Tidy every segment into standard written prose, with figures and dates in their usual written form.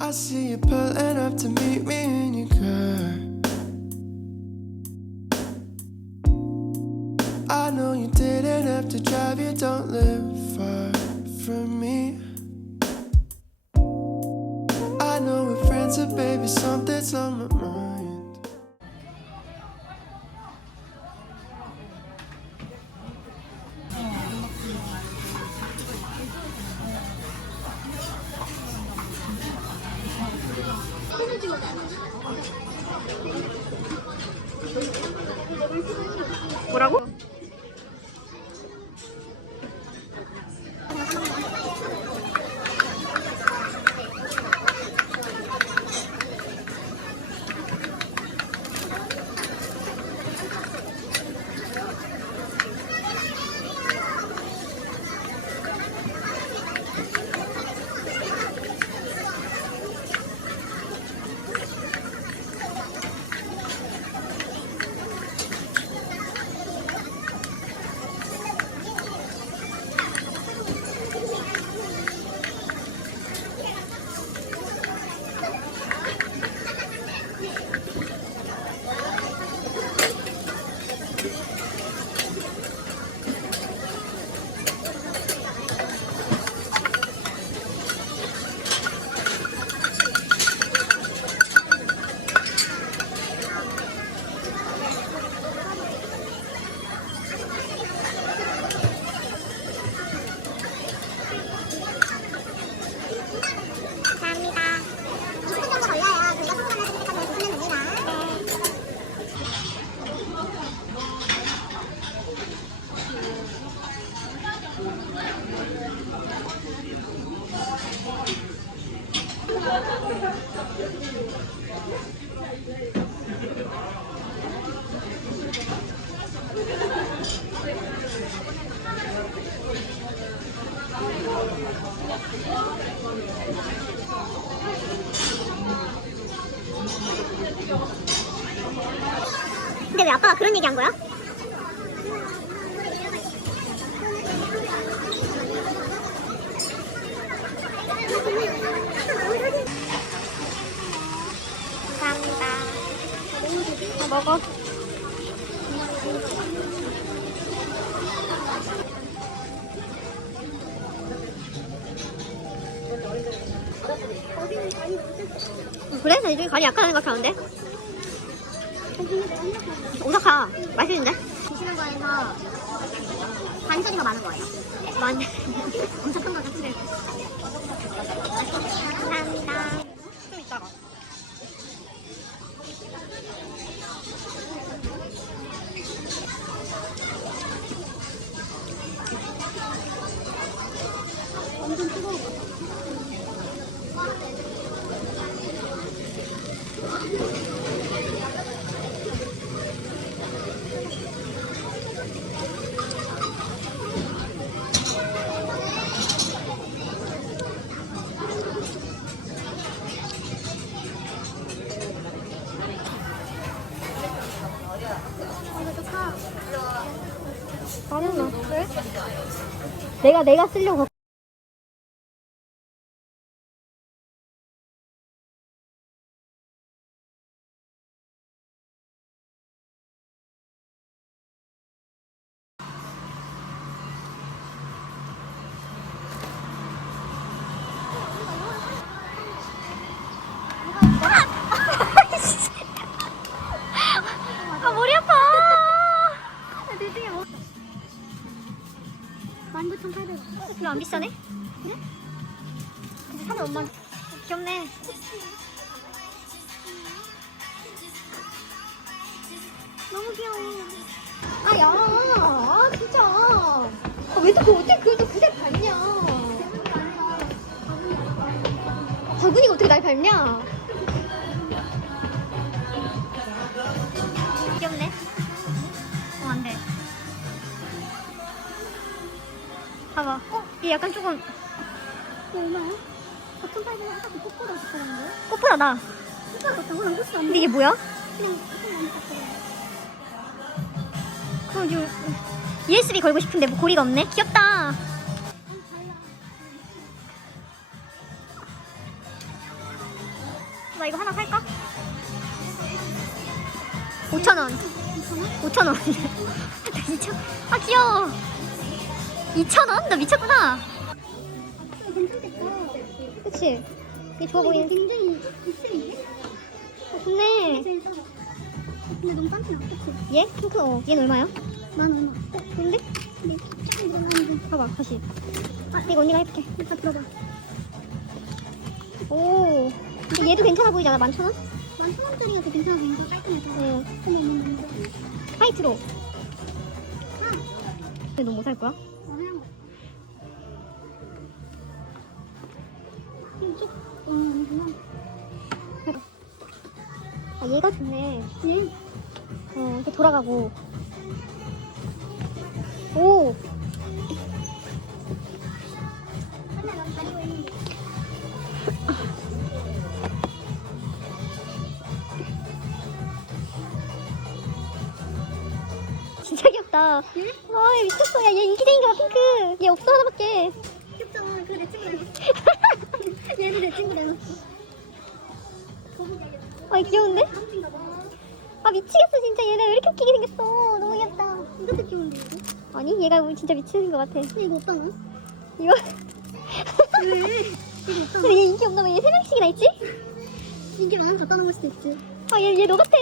I see you pulling up to meet me in your car. I know you didn't have to drive, you don't live far from me. I know we're friends, but baby, something's on my mind. 뭐라고? 근데 왜 아빠가 그런 얘기 한 거야? 감사합니다. 먹어. 그래? 나 요즘 간이 약하다는 생각하는데? 오사카 맛있는데? 드시는 거에서 반절이 더 많은 거예요. 많네. 엄청 큰 거죠, 근데. 감사합니다. 좀 이따가. 완전 뜨거워. 나는 왜? 내가 쓰려고. 아 머리 아파. 내 등에 뭐? 19,800원. 이거 안 비싸네? 그래? 근데 사면 엄마 귀엽네. 너무 귀여워. 아 야, 아 진짜. 아, 왜 또 어떻게 그걸 또 그새 밟냐? 바구니가 어떻게 날 밟냐? 귀엽네. 안 돼. 봐봐. 얘 약간 조금 이거 얼마야? 4,800원. 아까 그 꽃보다 비싸던데? 꽃보다다. 꽃보다 같다고? 난 꽃이 안 근데 이게 뭐야? 그냥 안 샀어요. 그럼 좀 USB 걸고 싶은데 뭐 고리가 없네? 귀엽다. 나 이거 하나 살까? 5,000원. 5,000원. 2,000원. 아 귀여워. 2,000원? 나 미쳤구나. 괜찮겠다. 그치? 이게 좋아 보이는. 굉장히 비싸인데? 좋네. 제일 싸. 근데 너무 깐지나, 그치? 얘? 핑크. 얘는 얼마야? 만 얼마? 좋은데? 근데 조금 들어가는데. 봐봐 다시. 아 이거 언니가 해볼게. 이따 들어봐. 오. 근데 얘도 괜찮아 보이지 않아? 11,000원? 11,000원짜리가 더 괜찮아 보인다. 깔끔해서. 응. 화이트로. 근데 너 뭐 살 거야? 하얀 거. 이쪽. 아 얘가 좋네. 얘. 이렇게 돌아가고. 오. 하나랑 가리고 있는 게. 진짜 귀엽다. 와 얘 미쳤어. 야 얘 인기쟁인가 봐 핑크. 얘 없어 하나밖에. 귀엽잖아. 그거 내 친구 닮았어. 얘도 내 친구 닮았어. 아 귀여운데? 한국인가 봐. 아 미치겠어 진짜. 얘네 왜 이렇게 웃기게 생겼어. 너무 귀엽다. 이것도 귀여운데, 이거? 아니 얘가 우리 진짜 미치는 것 같아. 근데 이거 없다, 너? 이거. 왜? 이거 없다, 근데 얘 인기 없나 봐. 얘 3명씩이나 있지? 인기 많아서 갖다 놓을 수도 있지. 아 얘 너 같아.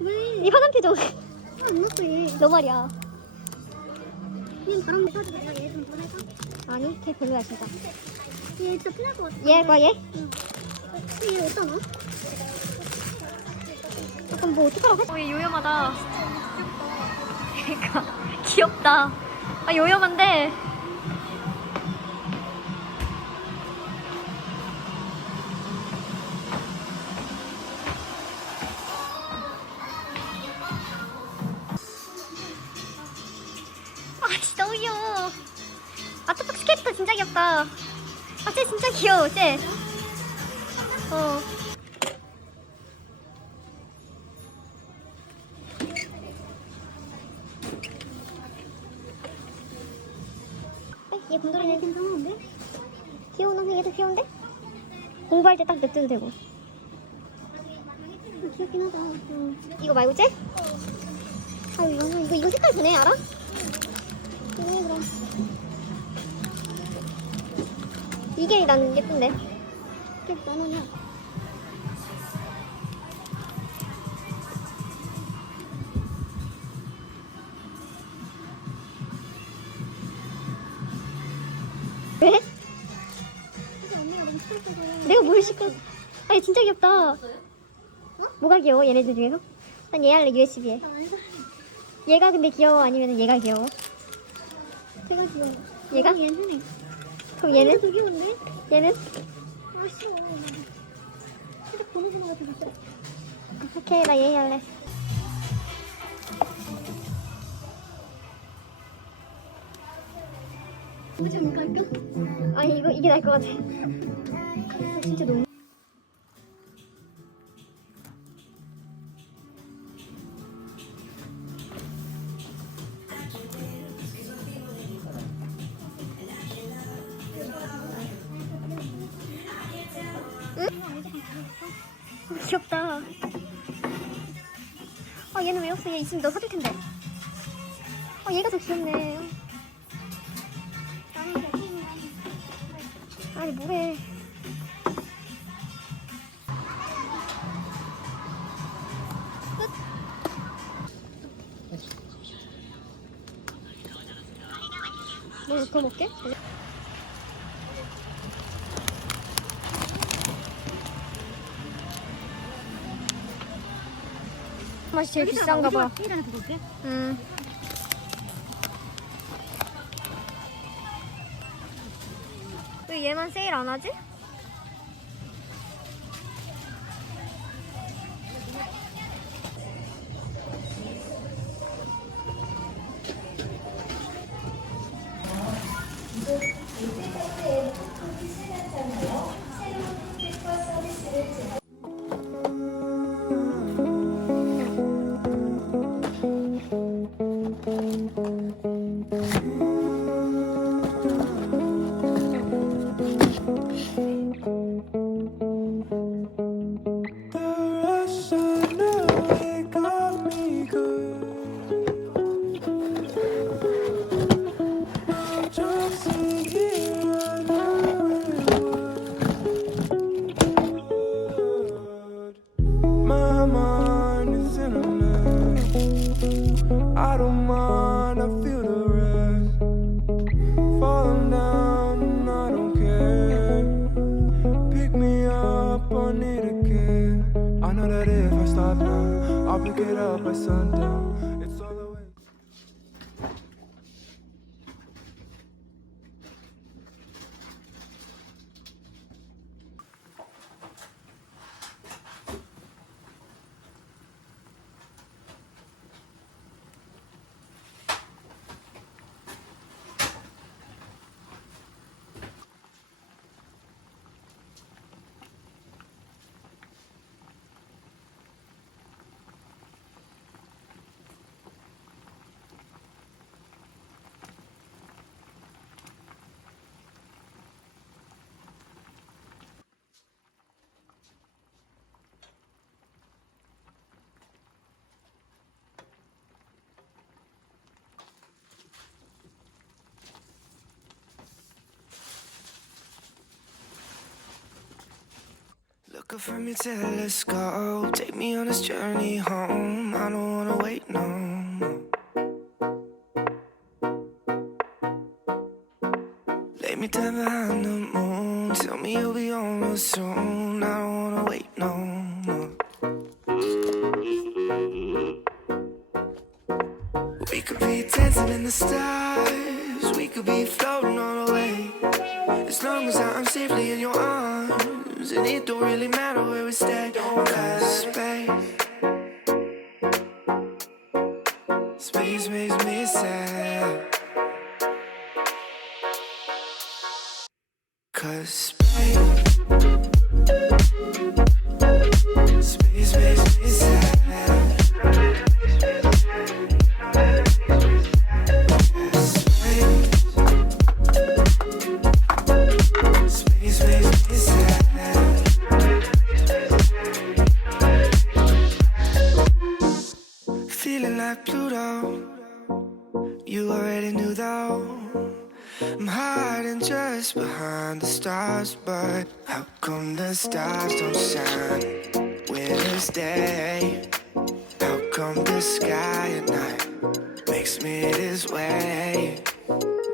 왜? 이 화난 표정. 아, 안 났어, 얘. 너 말이야. 얘는 바람 사주고 내가 얘 좀 더 살까? 아니 걔 별로야 진짜. 얘 진짜 편할 것 같아. 얘 할 거야 얘? 응. 근데 얘 어디다 놔? 약간 뭐 어떡하라고? 얘 요염하다. 그러니까 귀엽다. 아 요염한데. 아씨 너무 귀여워. 아트박스 캐릭터 진짜 귀엽다. 아 쟤 진짜 귀여워 쟤. 얘 곰돌이는 괜찮은데? 귀여운 얘도 귀여운데? 공부할 때 딱 냅둬도 되고. 귀엽긴 하다. 이거 말고 쟤? 아 이거 색깔 좋네 알아? 그래, 그럼. 이게 난 예쁜데. 이게 만 원이야. 왜? 근데 언니가 너무 시끄럽고. 내가 뭘 시켜? 아니 진짜 귀엽다. 뭐가 귀여워 얘네들 중에서? 난 얘 할래 USB에. 나 알잖아. 얘가 근데 귀여워 아니면 얘가 귀여워? 제가 귀여워. 얘가? 얘는. 그럼 얘는? 더 귀여운데? 얘는? 아, 싫어. 살짝 번호번호 같은 거 있어. 오케이 나 얘 할래. 이거 좀 갈까? 아니 이게 나을 것 같아. 진짜 너무. 응? 귀엽다. 아 얘는 왜 없어? 얘 있으면 너 사줄 텐데. 아 얘가 더 귀엽네. 아니 뭐래. 뭐 더 먹게? 맛이 제일 비싼가 봐. 세일하나 보고 올게. 왜 얘만 세일 안 하지? Look up from your telescope, take me on this journey home. I don't wanna wait no more. Lay me down behind the moon, tell me you'll be home real soon. I don't wanna wait no more. We could be dancing in the stars, we could be floating on our way. As long as I'm safely in your arms, and it don't really matter where we stay. Cause space makes me sad. Cause space makes me sad. Feeling like Pluto, you already knew though. I'm hiding just behind the stars, but how come the stars don't shine when it's day? How come the sky at night makes me this way?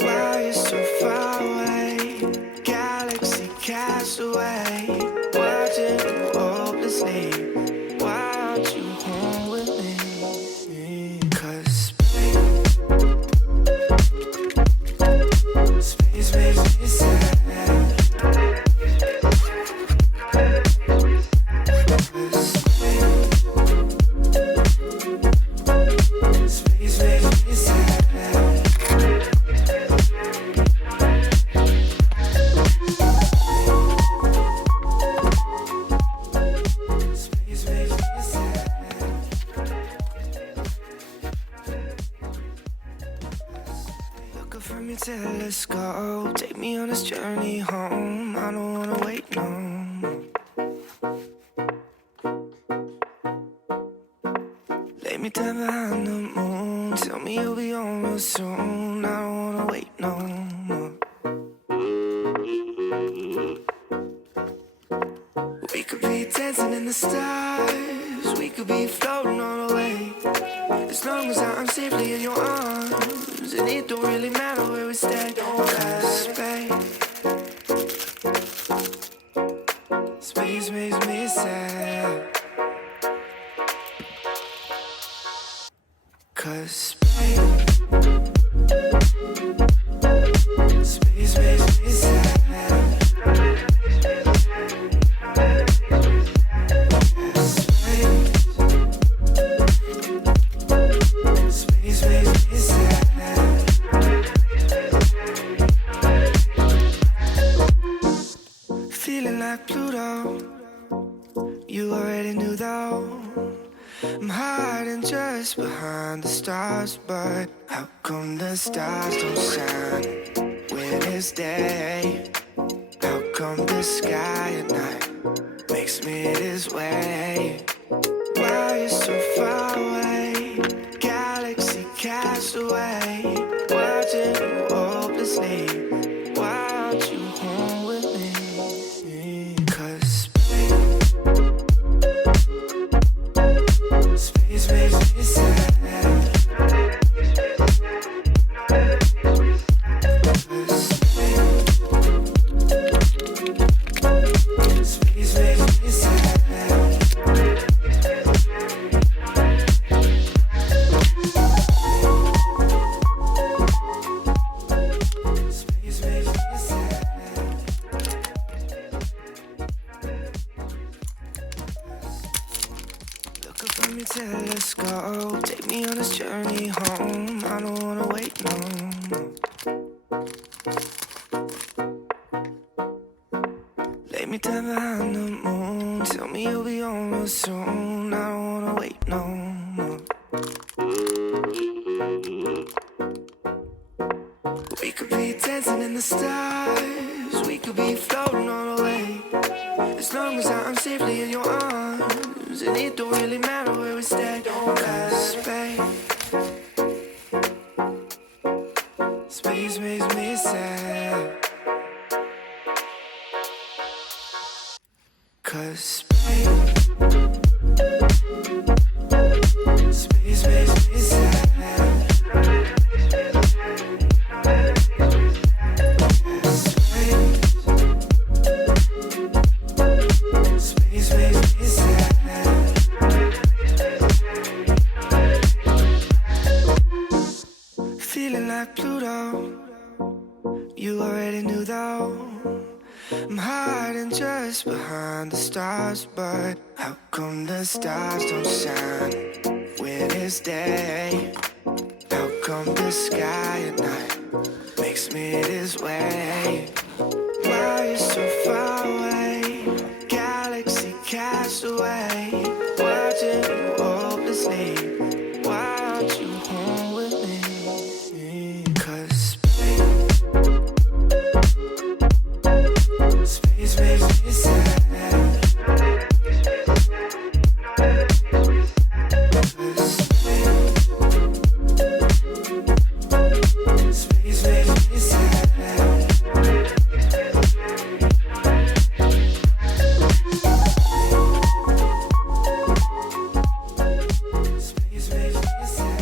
Why you so far away? Galaxy cast away, watching you hopelessly. Why aren't you home with me? Cause space makes me sad. Space makes me sad. Look up from your telescope, take me on this journey home. I don't wanna wait no more. Lay me down behind the moon, tell me you'll be home real soon. I don't wanna wait no more. We could be dancing in the stars, we could be floating on our way. As long as I'm safely in your arms, and it don't really matter where we stay. Cause space makes me sad. Cause space makes me sad. Space makes me sad. Feeling like Pluto, you already knew though. I'm hiding just behind the stars, but how come the stars don't shine when it's day? How come the sky at night makes me this way? Why you so far away? Galaxy cast away, watching you hopelessly. Why aren't you home with me? Cause space makes me sad. Space makes me sad. Space makes me sad. Look up from your telescope, take me on this journey home. I don't wanna wait no more. Lay me down behind the moon, tell me you'll be home real soon. I don't wanna wait no more. We could be dancing in the stars, we could be floating on our way. As long as I'm safely in your arms, and it don't really matter where we stay. Cause space makes me sad. Cause You already knew though. I'm hiding just behind the stars, but how come the stars don't shine when it's day? How come the sky at night makes me this way? Why you so far away? Galaxy cast away, watching you hopelessly. Why aren't you home with me? 'Cause space makes me sad. 'Cause space makes me sad. Space makes me sad.